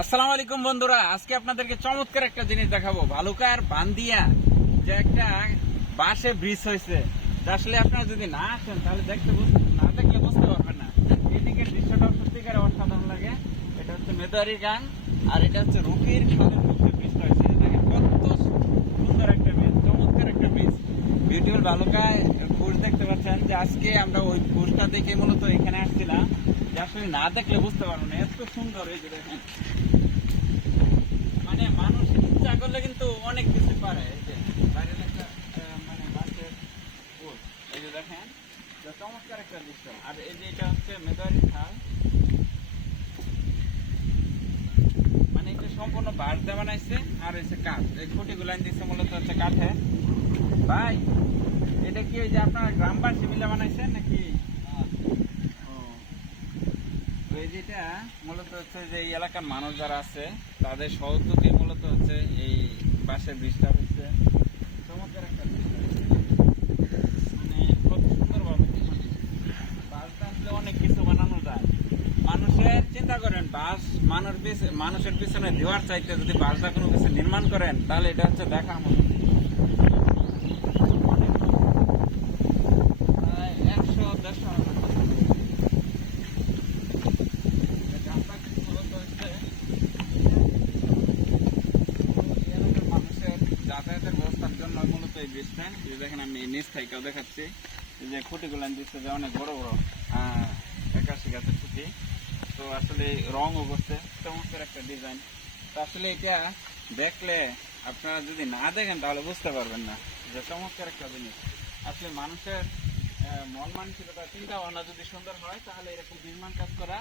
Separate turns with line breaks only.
আসসালামু আলাইকুম বন্ধুরা, আজকে আপনাদেরকে চমৎকার একটা জিনিস দেখাবো। ভালুকার বান্দিয়া যে একটা বাসে ব্রিজ হয়েছে। আসলে আপনারা যদি না আসেন, তাহলে দেখতে না দেখলে বুঝতে পারবেন না। এদিকে দৃশ্যটা সত্যিকারে অসাধারণ লাগে। এটা হচ্ছে মেদারি গান, আর এটা হচ্ছে রুকির খালের মধ্যে ব্রিজটা হয়েছে। দেখেন কত সুন্দর একটা ব্রিজ, চমৎকার একটা ব্রিজ। বিউটিফুল ভালুকায় ঘুষ দেখতে পাচ্ছেন যে আজকে আমরা ওই ঘুষটা দেখে মূলত এখানে আসছিলাম। যে আসলে না দেখলে বুঝতে পারব না, এত সুন্দর এই যে দেখেন। করলে কিন্তু অনেক কিছু পারে এই যে বাইরের একটা মানে। এই যে দেখেন চমৎকার একটা দৃশ্য আর এই যে এটা হচ্ছে মেদারি খাল। মানে এটা সম্পূর্ণ বাঁশ দিয়ে বানাইছে, আর কাঠ। এই দিচ্ছে মূলত হচ্ছে কাঠে। ভাই, এটা কি ওই যে আপনার গ্রামবাসী মিলে বানাইছেন নাকি? যেটা মূলত হচ্ছে যে এই এলাকার মানুষ যারা আছে, তাদের সহযোগে মূলত হচ্ছে বাসের ব্রিজটা হচ্ছে চমৎকার একটা মানে আসলে অনেক কিছু যায়। মানুষের চিন্তা করেন মানুষ মানুষের পিছনে দেওয়ার চাইতে যদি বাসটা কোনো কিছু নির্মাণ করেন, তাহলে এটা হচ্ছে দেখা মতো প্রায় একশো দেড়শো হাজার টাকা। এই গ্রামটা কিন্তু মূলত হচ্ছে এই এলাকার মানুষের জন্য এই দেখেন আমি থেকেও দেখাচ্ছি। যে খুঁটিগুলো দিচ্ছে যে অনেক বড় বড় গাছের খুঁটি। তো আসলে রঙও করছে একটা ডিজাইন তো আসলে এটা দেখলে আপনারা যদি না দেখেন তাহলে বুঝতে পারবেন না যে চমৎকার একটা জিনিস। আসলে মানুষের মন মানসিকতা চিন্তা ভাবনা যদি সুন্দর হয়, তাহলে এরকম নির্মাণ কাজ করা